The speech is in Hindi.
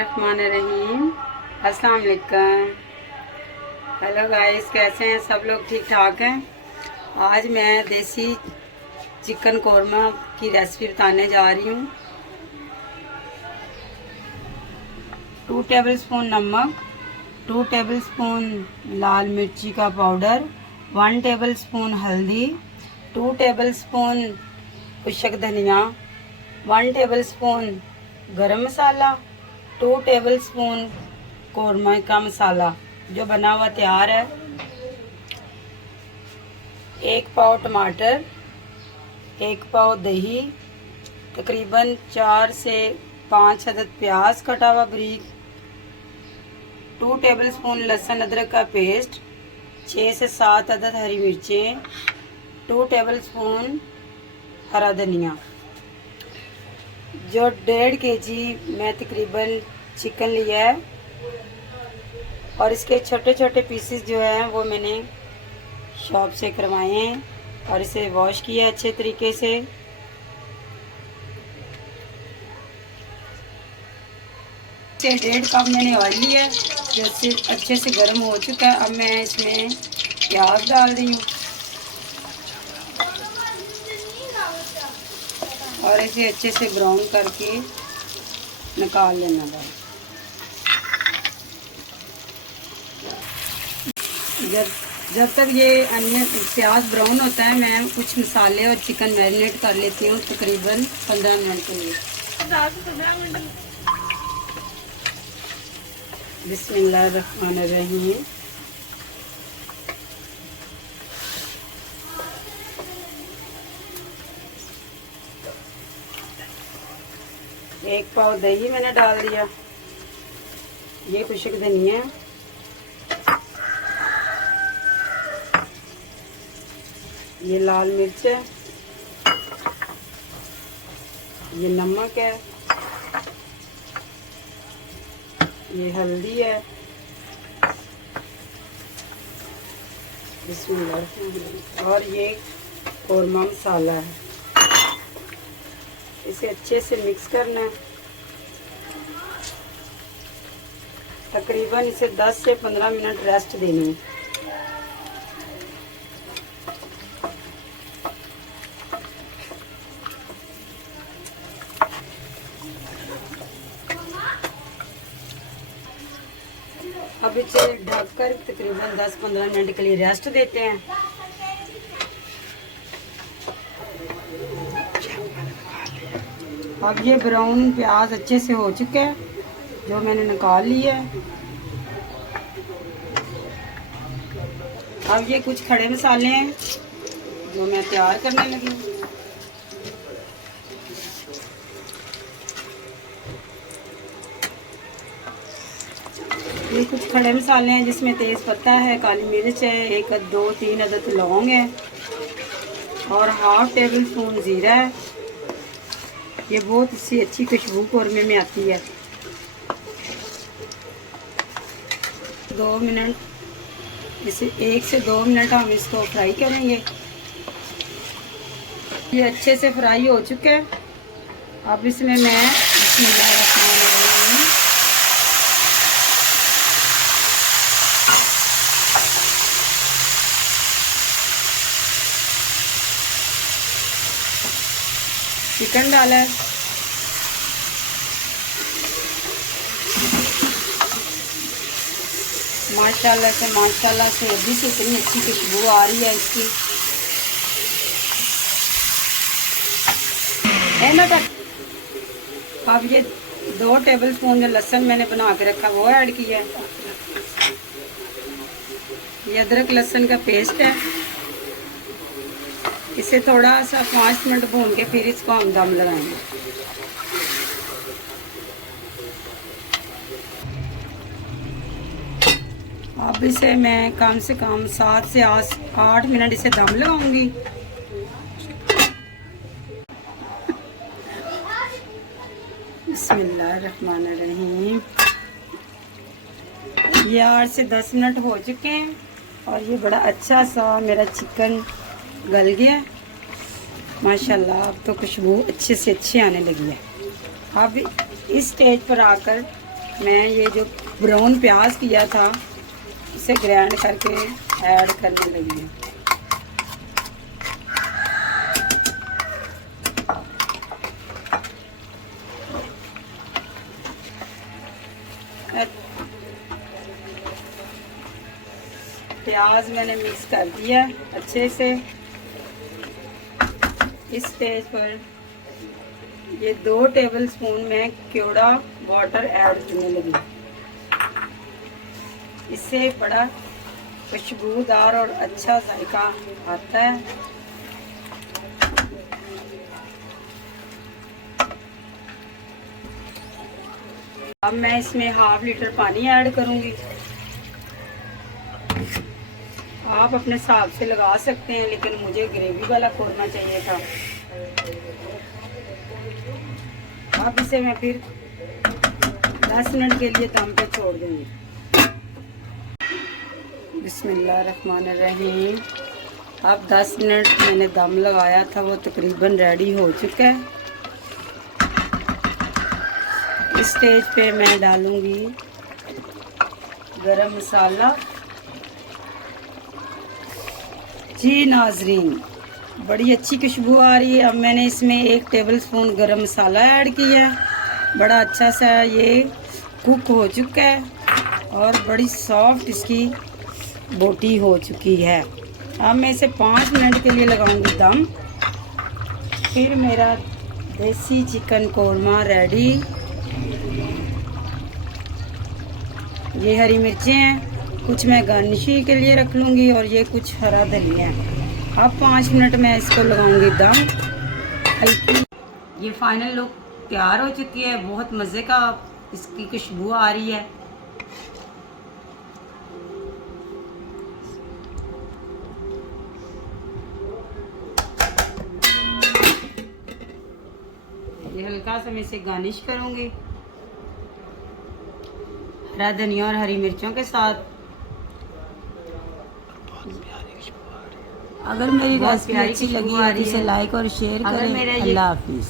बिस्मिल्लाहिर्रहमानिर्रहीम। अस्सलाम वालेकुम। हेलो गाइस, कैसे हैं सब लोग? ठीक ठाक हैं। आज मैं देसी चिकन कौरमा की रेसिपी बताने जा रही हूँ। 2 टेबलस्पून नमक, 2 टेबलस्पून लाल मिर्ची का पाउडर, 1 टेबलस्पून हल्दी, 2 टेबलस्पून खुशक धनिया, 1 टेबलस्पून गरम मसाला, 2 टेबलस्पून कौरमा का मसाला जो बना हुआ तैयार है, 1 पाव टमाटर, 1 पाव दही, तकरीबन 4 से 5 अदद प्याज कटा हुआ बारीक, 2 टेबलस्पून लहसुन अदरक का पेस्ट, 6 से 7 अदद हरी मिर्चें, 2 टेबलस्पून हरा धनिया। जो 1.5 kg मैं तकरीबन चिकन लिया है और इसके छोटे छोटे पीसेस जो हैं वो मैंने शॉप से करवाए हैं और इसे वॉश किया अच्छे तरीके से। इसे 1.5 कप मैंने ऑयल लिया है जो अच्छे से गर्म हो चुका है। अब मैं इसमें प्याज डाल रही हूँ और इसे अच्छे से ब्राउन करके निकाल लेना है। जब तक ये अन्य प्याज ब्राउन होता है, मैं कुछ मसाले और चिकन मैरिनेट कर लेती हूँ तकरीबन 15 मिनट के लिए। बिस्मिल्लाहिर्रहमानिर्रहीम। एक पाव दही मैंने डाल दिया, ये खुशक धनिया, ये लाल मिर्च है, ये नमक है, ये हल्दी है, बिस्मिल्लाह, और ये कौरमा मसाला है। इसे अच्छे से मिक्स करना है। तकरीबन इसे 10 से 15 मिनट रेस्ट देनी है। अब इसे ढककर तकरीबन 10-15 मिनट के लिए रेस्ट देते हैं। अब ये ब्राउन प्याज अच्छे से हो चुके हैं जो मैंने निकाल लिया है। अब ये कुछ खड़े मसाले हैं जो मैं तैयार करने लगी हूँ। ये कुछ खड़े मसाले हैं जिसमें तेज़ पत्ता है, काली मिर्च है, 1-2-3 अदद लौंग है और ½ टेबलस्पून ज़ीरा है। ये बहुत सी अच्छी खुशबू कौरमे में आती है। 2 मिनट, इसे 1 से 2 मिनट हम इसको फ्राई करेंगे। ये अच्छे से फ्राई हो चुका है। अब इसमें मैं चिकन डाला है। माशाल्लाह से अभी से इतनी अच्छी खुशबू आ रही है इसकी। अब ये 2 टेबलस्पून जो लहसुन मैंने बना के रखा वो ऐड किया है। ये अदरक लहसुन का पेस्ट है। इसे थोड़ा सा 5 मिनट भून के फिर इसको हम दम लगाएंगे। अब इसे मैं कम से कम 7 से 8 मिनट इसे दम लगाऊंगी। बिस्मिल्लाहिर्रहमानिर्रहीम। ये 8 से 10 मिनट हो चुके हैं और ये बड़ा अच्छा सा मेरा चिकन गल गया है माशाल्लाह। अब तो खुशबू अच्छे से अच्छी आने लगी है। अब इस स्टेज पर आकर मैं ये जो ब्राउन प्याज किया था इसे ग्राइंड करके ऐड करने लगी हूँ। प्याज मैंने मिक्स कर दिया अच्छे से। इस स्टेज पर ये 2 टेबलस्पून में केवड़ा वाटर ऐड करने लगी। इससे बड़ा खुशबूदार और अच्छा जायका आता है। अब मैं इसमें ½ लीटर पानी ऐड करूंगी। आप अपने हिसाब से लगा सकते हैं, लेकिन मुझे ग्रेवी वाला कौरमा चाहिए था। अब इसे मैं फिर 10 मिनट के लिए दम पे छोड़ दूंगी। बिस्मिल्लाहिर्रहमानिर्रहीम। अब 10 मिनट मैंने दम लगाया था, वो तकरीबन रेडी हो चुका है। इस स्टेज पे मैं डालूंगी गरम मसाला। जी नाजरीन, बड़ी अच्छी खुशबू आ रही है। अब मैंने इसमें 1 टेबलस्पून गरम मसाला ऐड किया है। बड़ा अच्छा सा ये कुक हो चुका है और बड़ी सॉफ्ट इसकी बोटी हो चुकी है। अब मैं इसे 5 मिनट के लिए लगाऊंगी दम। फिर मेरा देसी चिकन कौरमा रेडी। ये हरी मिर्चें हैं, कुछ मैं गार्निशिंग के लिए रख लूँगी और ये कुछ हरा धनिया है। अब 5 मिनट मैं इसको लगाऊंगी दम हल्की। ये फाइनल लुक तैयार हो चुकी है। बहुत मज़े का इसकी खुशबू आ रही है। ये हल्का सा मैं इसे गार्निश करूंगी हरा धनिया और हरी मिर्चों के साथ। अगर मेरी रेसिपी अच्छी लगी है तो इसे लाइक और शेयर करें। अल्लाह हाफिज़।